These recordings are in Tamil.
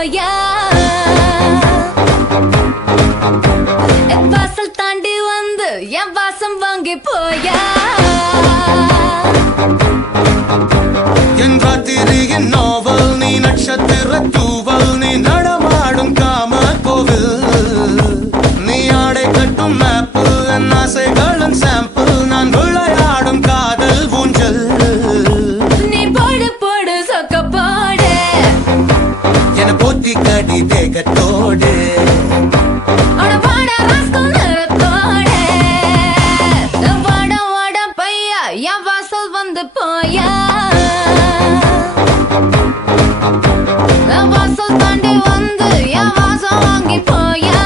போயா வாசல் தாண்டி வந்து என் வாசம் வாங்கி போயா என் ராத்திரியின் நாவல் நீ நட்சத்திர தூவல் நீ நடமாடும் காம கோவில் நீ ஆடை கட்டும் மேப்பு என் ஆசைகளின் சாம்பிள் நான் விளையாடும் காதல் ஊஞ்சல் நீ போடு போடு சொக்க போடு என போத்தி கடி தேகத்தோடு வந்து போயா வாசல் தாண்டி வந்து என் வாசம் வாங்கி போயா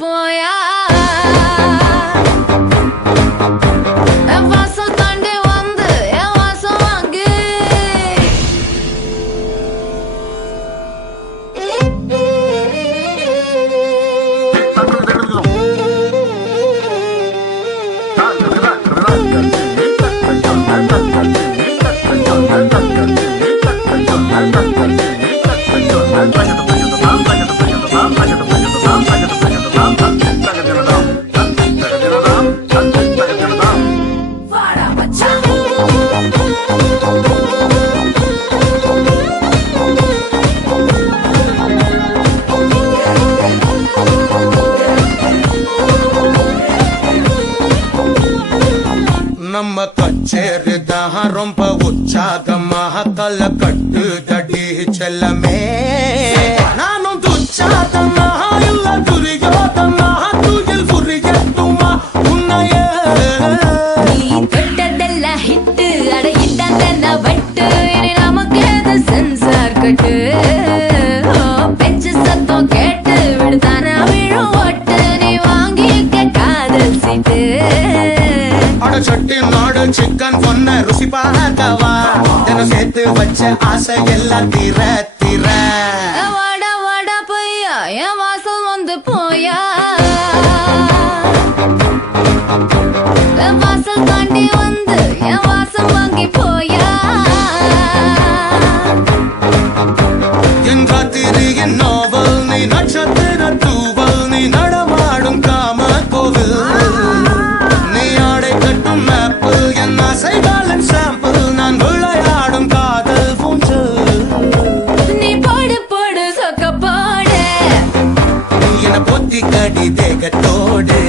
போயா வாசல் தாண்டி வந்து என் வாசம் வாங்கி நம்ம கச்சேரிதான் ரொம்ப உற்சாகமாக கல கட்டு தடி செல்லமே நானும் துச்சாதமாக இல்ல துரியோதமாக துயில் புரியட்டுமா உன்னைய நீ தொட்டதெல்லாம் ஹிட்டு அட இட்டாந்தெல்லாம் வட்டு இனி நமக்கு எது சென்சார் கட்டு பெஞ்சு சத்தம் கேட்டு விடுதானா விழும் ஓட்டு நீ வாங்கிக்க காதல் சீட்டு சட்டி நாடு சிக்கன் பொண்ண ருசி பார்க்கவா தினம் சேர்த்து வச்ச ஆசை எல்லாம் தீர தீர வாடா வாடா பையா என் வாசல் வந்து போயா வாசல் தாண்டி வந்து என் வாசம் வாங்கி போயா என் ராத்திரியின் நாவல் நீ நட்சத்திர தூவல் நீ நடமாடும் காம கோவில் விளையாடும் காதல் பூஞ்சல் நீ போடு போடு சொக்க போடு நீ என பொத்தி கடி தேகத்தோடு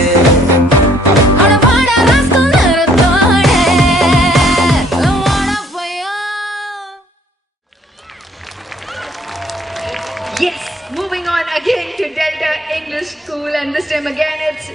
Yes, moving on again to Delta English School, and this time again it's